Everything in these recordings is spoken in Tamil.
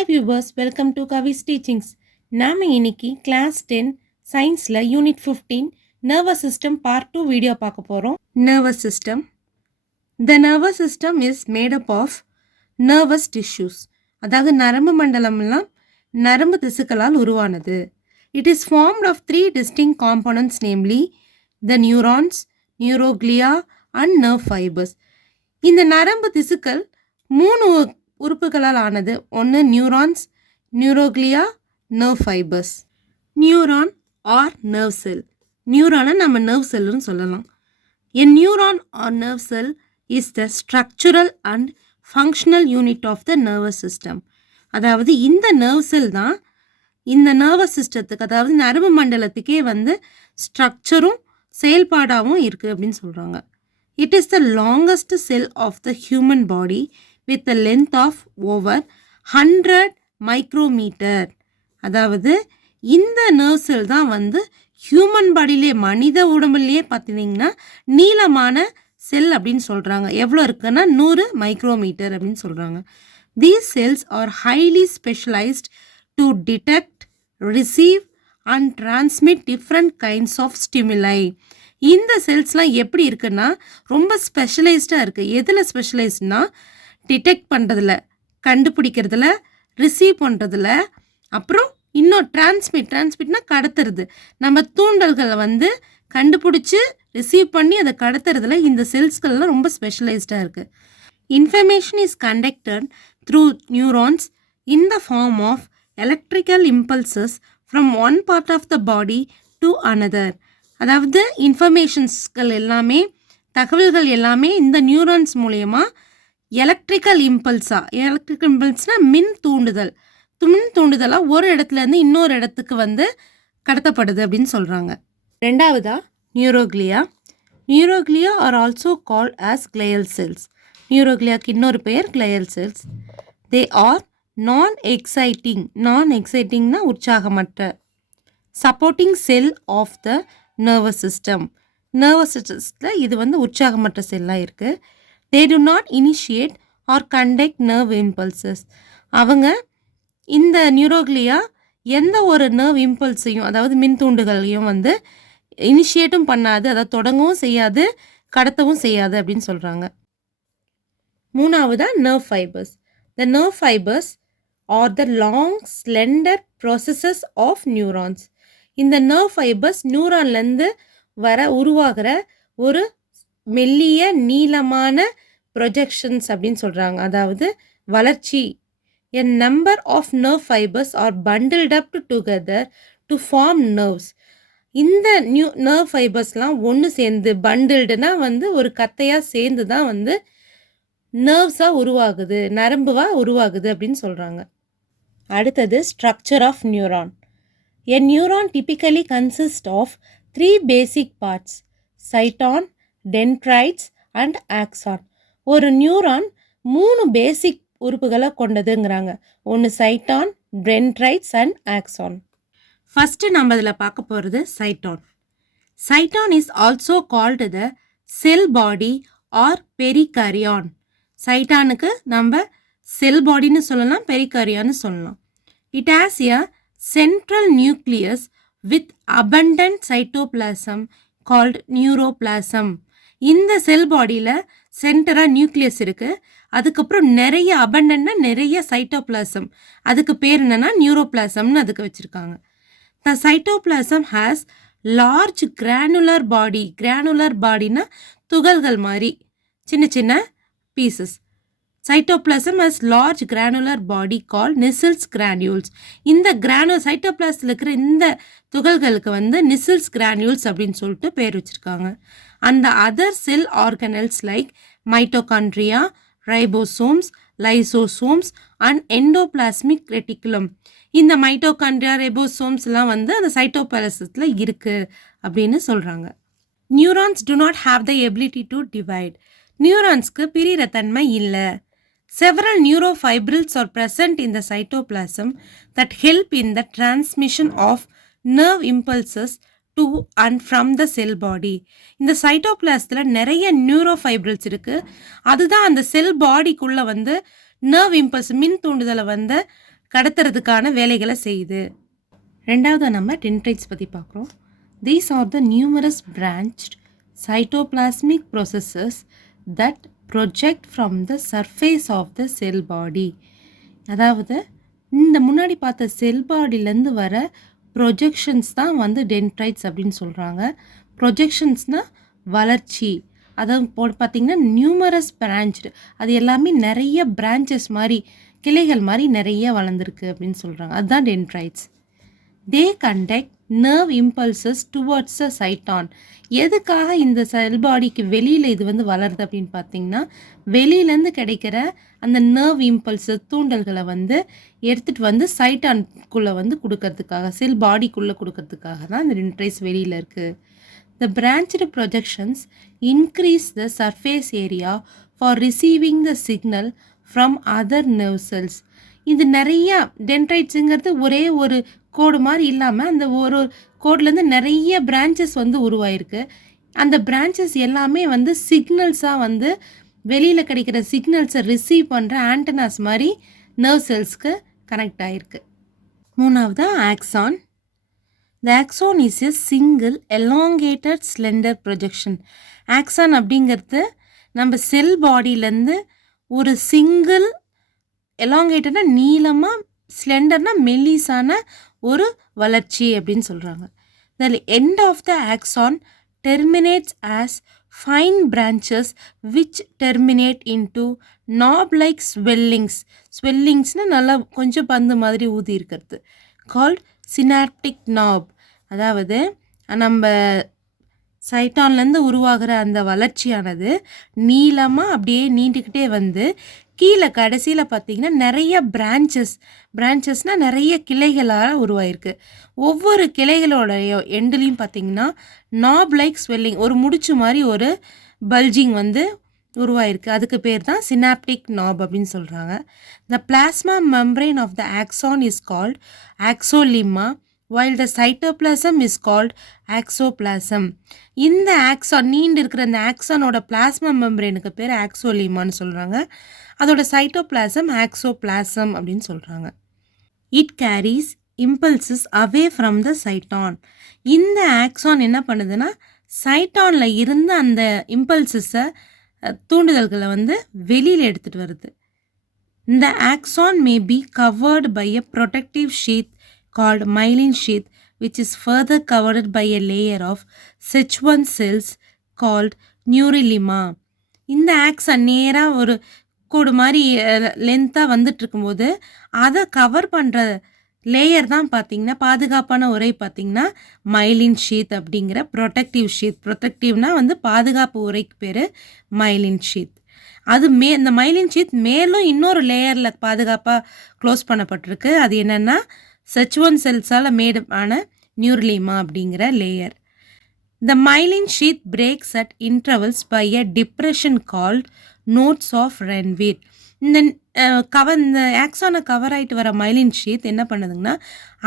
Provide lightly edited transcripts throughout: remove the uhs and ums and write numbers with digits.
Hi viewers, welcome to Kavi's Teachings. நாம இன்னைக்கு கிளாஸ் 10 சயின்ஸ்ல unit 15 nervous system part 2 video பார்க்க போறோம். Nervous system. The nervous system is made up of nervous tissues. அதாவது நரம்பு மண்டலம்லாம் நரம்பு திசுக்களால் உருவானது. It is formed of three distinct components, namely the neurons, neuroglia and nerve fibers. இந்த நரம்பு திசுக்கள் மூணு உறுப்புகளால் ஆனது. ஒன்று neurons, neuroglia, nerve fibres. Neuron or nerve cell. நியூரானை நம்ம நர்வ் செல்லுன்னு சொல்லலாம். A neuron or nerve cell is the structural and functional unit of the nervous system. அதாவது இந்த நர்வ் செல் தான் இந்த நர்வஸ் சிஸ்டத்துக்கு, அதாவது நரம்பு மண்டலத்துக்கே ஸ்ட்ரக்சரும் செயல்பாடாகவும் இருக்குது அப்படின்னு சொல்கிறாங்க. It is the longest cell of the human body with a length of over 100 micrometer. அதாவது இந்த நர்வ் செல் தான் ஹியூமன் பாடியிலே, மனித உடம்புலேயே பார்த்தீங்கன்னா நீளமான செல் அப்படின்னு சொல்கிறாங்க. எவ்வளோ இருக்குன்னா 100 மைக்ரோமீட்டர் அப்படின்னு சொல்கிறாங்க. These cells are highly specialized to detect, receive and transmit different kinds of stimuli. இந்த செல்ஸ்லாம் எப்படி இருக்குன்னா ரொம்ப ஸ்பெஷலைஸ்டாக இருக்குது. எதில் ஸ்பெஷலைஸ்ட்னா டிடெக்ட் பண்ணுறதுல, கண்டுபிடிக்கிறதுல, ரிசீவ் பண்ணுறதுல, அப்புறம் இன்னும் டிரான்ஸ்மிட்னா கடத்துறது. நம்ம தூண்டல்களை கண்டுபிடிச்சி ரிசீவ் பண்ணி அதை கடத்துறதுல இந்த செல்ஸ்கள்லாம் ரொம்ப ஸ்பெஷலைஸ்டாக இருக்குது. Information is conducted through neurons in the form of electrical impulses from one part of the body to another. அதாவது இன்ஃபர்மேஷன்ஸ்கள் எல்லாமே, தகவல்கள் எல்லாமே இந்த நியூரான்ஸ் மூலயமா எலக்ட்ரிக்கல் இம்பல்ஸ்னால் மின் தூண்டுதலாக ஒரு இடத்துலேருந்து இன்னொரு இடத்துக்கு கடத்தப்படுது அப்படின்னு சொல்கிறாங்க. ரெண்டாவதா neuroglia. Neuroglia are also called as glial cells. நியூரோக்ளியாவுக்கு இன்னொரு பெயர் glial cells. They are non எக்ஸைட்டிங்னா உற்சாகமற்ற, supporting cell of the nervous system. Nervous சிஸ்டத்தில் இது உற்சாகமற்ற செல்லாக இருக்குது. They do not initiate or conduct nerve impulses. அவங்க இந்த நியூரோக்ளியா எந்த ஒரு நர்வ் இம்பல்ஸையும், அதாவது மின் தூண்டுகளையும் இனிஷியேட்டும் பண்ணாது, அதை தொடங்கவும் செய்யாது, கடத்தவும் செய்யாது அப்படின்னு சொல்கிறாங்க. மூணாவதா nerve fibres. The nerve fibers are the long slender processes of neurons. இந்த நர்வ் ஃபைபர்ஸ் நியூரான்லேருந்து உருவாகிற ஒரு மெல்லிய நீளமான ப்ரொஜெக்ஷன்ஸ் அப்படின்னு சொல்கிறாங்க. அதாவது வளர்ச்சி. A number of nerve fibers are bundled up together to form nerves. இந்த நர்வ் ஃபைபர்ஸ்லாம் ஒன்று சேர்ந்து, பண்டில்டுனா ஒரு கத்தையாக சேர்ந்து தான் நர்வ்ஸாக உருவாகுது, நரம்புவாக உருவாகுது அப்படின்னு சொல்கிறாங்க. அடுத்தது structure of neuron. A neuron typically consists of 3 basic parts: cyton, dendrites and axon. ஒரு நியூரான் 3 பேசிக் உறுப்புகளை கொண்டதுங்கிறாங்க. ஒன்று cyton, dendrites and axon. First நம்ம இதில் பார்க்க போகிறது cyton. Cyton is also called the cell body or perikaryon. சைட்டானுக்கு நம்ம செல் பாடின்னு சொல்லலாம், பெரிகாரியான்னு சொல்லலாம். It has a central nucleus with abundant cytoplasm called neuroplasm. இந்த செல் பாடியில் சென்டராக நியூக்ளியஸ் இருக்குது. அதுக்கப்புறம் நிறைய நிறைய சைட்டோபிளாசம், அதுக்கு பேர் என்னென்னா நியூரோபிளாசம்னு அதுக்கு வச்சுருக்காங்க. த cytoplasm has large granular body. Granular பாடினா துகள்கள் மாதிரி சின்ன சின்ன pieces. Cytoplasm has large granular body called Nissls granules. இந்த சைட்டோபிளாஸ்டில் இருக்கிற இந்த துகள்களுக்கு Nissls granules அப்படின்னு சொல்லிட்டு பேர் வச்சுருக்காங்க. அந்த other sell organelles like mitochondria, ribosomes, lysosomes and endoplasmic reticulum. இந்த மைட்டோகாண்ட்ரியா, ரைபோசோம்ஸ்லாம் அந்த சைட்டோபிளாசத்தில் இருக்குது அப்படின்னு சொல்கிறாங்க. Neurons do not have the ability to divide. நியூரான்ஸ்க்கு பிரிகிற தன்மை இல்லை. Several neurofibrils are present in the cytoplasm that help in the transmission of nerve impulses to and from the cell body. இந்த சைட்டோபிளாஸ்டில் நிறைய நியூரோஃபைப்ரில்ஸ் இருக்குது. அதுதான் அந்த செல் பாடிக்குள்ளே நர்வ் இம்பல்ஸ், மின் தூண்டுதலை கடத்துறதுக்கான வேலைகளை செய்யுது. ரெண்டாவது நம்ம டென்ட்ரைட்ஸ் பற்றி பார்க்குறோம். These are the numerous branched cytoplasmic processes that project from the surface of the cell body. அதாவது இந்த முன்னாடி பார்த்த செல் பாடியிலேருந்து வர ப்ரொஜெக்ஷன்ஸ் தான் வந்து டென்ட்ரைட்ஸ் அப்படின்னு சொல்கிறாங்க. ப்ரொஜெக்ஷன்ஸ்னால் வளர்ச்சி. அதாவது பார்த்திங்கன்னா நியூமரஸ் பிரான்ச்டு, அது எல்லாமே நிறைய பிரான்ச்சஸ் மாதிரி, கிளைகள் மாதிரி நிறைய வளர்ந்துருக்கு அப்படின்னு சொல்கிறாங்க. அதுதான் dendrites. They conduct nerve impulses towards the cyton. எதுக்காக இந்த செல் பாடிக்கு வெளியில் இது வந்து வளருது அப்படின்னு பார்த்தீங்கன்னா, வெளியிலேருந்து கிடைக்கிற அந்த நர்வ் இம்பல்ஸு, தூண்டல்களை வந்து எடுத்துகிட்டு வந்து சைட்டான்குள்ளே வந்து கொடுக்கறதுக்காக, செல் பாடிக்குள்ளே கொடுக்கறதுக்காக தான் இந்த டென்ட்ரைட்ஸ் வெளியில் இருக்குது. The branched projections increase the surface area for receiving the signal from other nerve cells. இது நிறையா டென்ட்ரைட்ஸுங்கிறது ஒரே ஒரு கோடு மாதிரி இல்லாமல் அந்த ஒரு கோட்லேருந்து நிறைய பிரான்ச்சஸ் வந்து உருவாயிருக்கு. அந்த பிரான்ச்சஸ் எல்லாமே வந்து சிக்னல்ஸாக வந்து வெளியில் கிடைக்கிற சிக்னல்ஸை ரிசீவ் பண்ணுற ஆண்டனாஸ் மாதிரி நர்வ் செல்ஸ்க்கு கனெக்ட் ஆகிருக்கு. மூணாவது axon. The axon is a single elongated slender projection. Axon அப்படிங்கிறது நம்ம செல் பாடியிலேருந்து ஒரு சிங்கிள் எலாங்கேட்டடாக நீளமாக, ஸ்லெண்டர்னா மெல்லிசான ஒரு வளர்ச்சி அப்படின்னு சொல்கிறாங்க. The end of the axon terminates as fine branches which terminate into knob-like swellings. Swellingsனால் நல்லா கொஞ்சம் பந்து மாதிரி ஊதி இருக்கிறது. Called synaptic knob. அதாவது நம்ம சைட்டான்லேருந்து உருவாகிற அந்த வளர்ச்சியானது நீளமாக அப்படியே நீண்டுக்கிட்டே வந்து கீழே கடைசியில் பார்த்திங்கன்னா நிறைய பிரான்ச்சஸ்னால் நிறைய கிளைகளால் உருவாயிருக்கு. ஒவ்வொரு கிளைகளோடைய எண்டுலேயும் பார்த்திங்கன்னா நாப் லைக் ஸ்வெல்லிங், ஒரு முடிச்சு மாதிரி ஒரு பல்ஜிங் வந்து உருவாயிருக்கு. அதுக்கு பேர் தான் சினாப்டிக் நாப் அப்படின்னு சொல்கிறாங்க. The plasma membrane of the axon is called axolemma, while the cytoplasm is called axoplasm. இந்த ஆக்சான் நீண்டு இருக்கிற அந்த ஆக்சானோட பிளாஸ்மா மெம்பரேனுக்கு பேர் ஆக்சோலிமான்னு சொல்கிறாங்க. அதோட சைட்டோபிளாசம் ஆக்சோபிளாசம் அப்படின்னு சொல்கிறாங்க. It carries impulses away from the cyton. இந்த ஆக்சான் என்ன பண்ணுதுன்னா சைட்டானில் இருந்து அந்த இம்பல்சஸை, தூண்டுதல்களை வந்து வெளியில் எடுத்துகிட்டு வருது. இந்த axon may be covered by a protective sheath called myelin sheath, which is further covered by a layer of Schwann cells called neurilemma. இந்த ஆக்சன் நேராக ஒரு கோடு மாதிரி லென்த்தாக வந்துட்டு இருக்கும்போது அதை கவர் பண்ணுற லேயர் தான் பார்த்திங்கன்னா, பாதுகாப்பான உரை பார்த்திங்கன்னா மைலின் ஷீத் அப்படிங்கிற ப்ரொடெக்டிவ் ஷீத். ப்ரொடெக்டிவ்னால் வந்து பாதுகாப்பு உரைக்கு பேர் மைலின் ஷீத். அது இந்த மைலின் ஷீத் மேலும் இன்னொரு லேயரில் பாதுகாப்பாக க்ளோஸ் பண்ணப்பட்டிருக்கு. அது என்னென்னா Schwann செல்ஸால் மேடு ஆன நியூரிலிமா அப்படிங்கிற layer. The myelin sheath breaks at intervals by a depression called nodes of Ranvier. இந்த ஆக்சானை கவர் ஆகிட்டு வர மைலின் ஷீத் என்ன பண்ணுதுங்கன்னா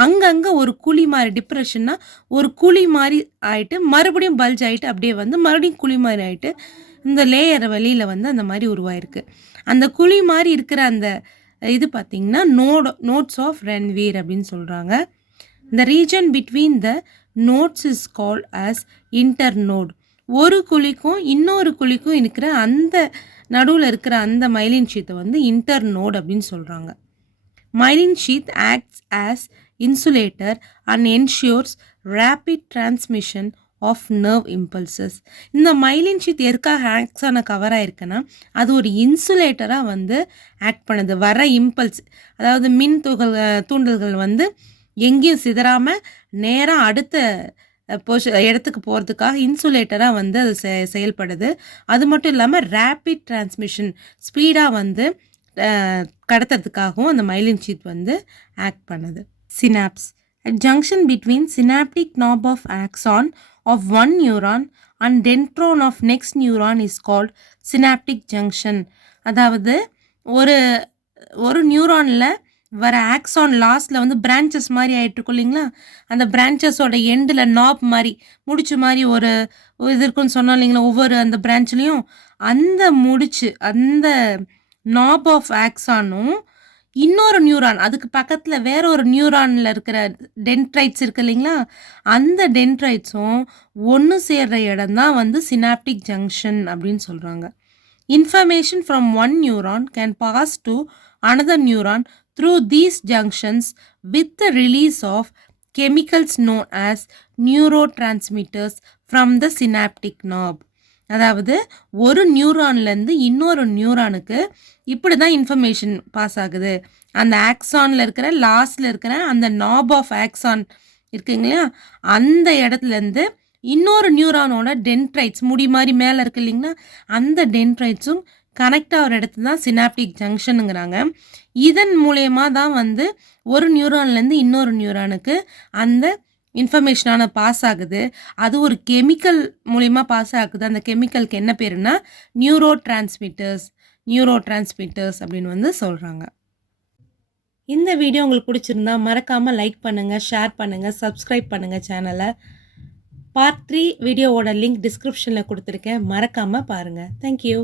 அங்கங்கே ஒரு குழி மாதிரி, டிப்ரெஷன்னா ஒரு குழி மாதிரி ஆகிட்டு மறுபடியும் பல்ஜ் ஆகிட்டு அப்படியே வந்து மறுபடியும் குழி மாதிரி ஆகிட்டு இந்த லேயர் வெளியில் வந்து அந்த மாதிரி உருவாயிருக்கு. அந்த குழி மாதிரி இருக்கிற அந்த இது பார்த்திங்கன்னா நோட்ஸ் ஆஃப் ரென்வீர் அப்படின்னு சொல்கிறாங்க. The region between the nodes is called as internode. ஒரு குழிக்கும் இன்னொரு குழிக்கும் இருக்கிற அந்த நடுவில் இருக்கிற அந்த மைலின் ஷீத்தை வந்து இன்டர்னோட் அப்படின்னு சொல்கிறாங்க. Myelin sheath acts as insulator and ensures rapid transmission of nerve impulses. இந்த மைலின் ஷீத் எதுக்காக ஆக்சான கவர் ஆகிருக்குன்னா அது ஒரு இன்சுலேட்டராக வந்து ஆக்ட் பண்ணுது. வர இம்பல்ஸ், அதாவது மின் தூண்டல்கள் வந்து எங்கேயும் சிதறாமல் நேராக அடுத்த இடத்துக்கு போகிறதுக்காக இன்சுலேட்டராக வந்து அது செயல்படுது. அது மட்டும் இல்லாமல் ரேபிட் டிரான்ஸ்மிஷன், ஸ்பீடாக வந்து கடத்துறதுக்காகவும் அந்த மைலின் ஷீத் வந்து ஆக்ட் பண்ணுது. Synapse. A junction between synaptic knob of axon of one neuron and dendron of next neuron is called synaptic junction. அதாவது ஒரு நியூரானில் வர ஆக்சான் லாஸ்ட்டில் வந்து பிரான்ச்சஸ் மாதிரி ஆகிட்டுருக்கும் இல்லைங்களா, அந்த பிரான்ச்சஸோட எண்டில் நாப் மாதிரி முடிச்சு மாதிரி ஒரு இது இருக்குன்னு சொன்னோம் இல்லைங்களா, ஒவ்வொரு அந்த பிரான்ச்லேயும் அந்த முடிச்சு, அந்த நாப் ஆஃப் ஆக்சானும் இன்னொரு நியூரான் அதுக்கு பக்கத்துல வேற ஒரு நியூரான்ல இருக்கிற டென்ட்ரைட்ஸ் இருக்கு இல்லைங்களா? அந்த டென்ட்ரைட்ஸும் ஒண்ணு சேர்ற இடம் தான் வந்து சினாப்டிக் ஜங்ஷன் அப்படின்னு சொல்றாங்க. Information from one neuron can pass to another neuron through these junctions with the release of chemicals known as neurotransmitters from the synaptic knob. அதாவது ஒரு நியூரான்லேருந்து இன்னொரு நியூரானுக்கு இப்படி தான் இன்ஃபர்மேஷன் பாஸ் ஆகுது. அந்த ஆக்சானில் இருக்கிற லாஸ்டில் இருக்கிற அந்த நாப் ஆஃப் ஆக்சான் இருக்குங்களா, அந்த இடத்துலேருந்து இன்னொரு நியூரானோட டென்ட்ரைட்ஸ் முடி மாதிரி மேலே இருக்கு இல்லைங்களா, அந்த டென்ட்ரைட்ஸும் கனெக்ட் ஆகிற இடத்து தான் சினாப்டிக் ஜங்ஷனுங்கிறாங்க. இதன் மூலயமா தான் வந்து ஒரு நியூரான்லேருந்து இன்னொரு நியூரானுக்கு அந்த இன்ஃபர்மேஷனான பாஸ் ஆகுது. அது ஒரு கெமிக்கல் மூலயமா பாஸ் ஆகுது. அந்த கெமிக்கலுக்கு என்ன பேருன்னா நியூரோ டிரான்ஸ்மிட்டர்ஸ் அப்படின்னு வந்து சொல்கிறாங்க. இந்த வீடியோ உங்களுக்கு பிடிச்சிருந்தா மறக்காமல் லைக் பண்ணுங்கள், ஷேர் பண்ணுங்கள், சப்ஸ்கிரைப் பண்ணுங்கள் சேனலை. பார்ட் 3 வீடியோவோட லிங்க் டிஸ்கிரிப்ஷனில் கொடுத்துருக்கேன், மறக்காமல் பாருங்கள். தேங்க்யூ.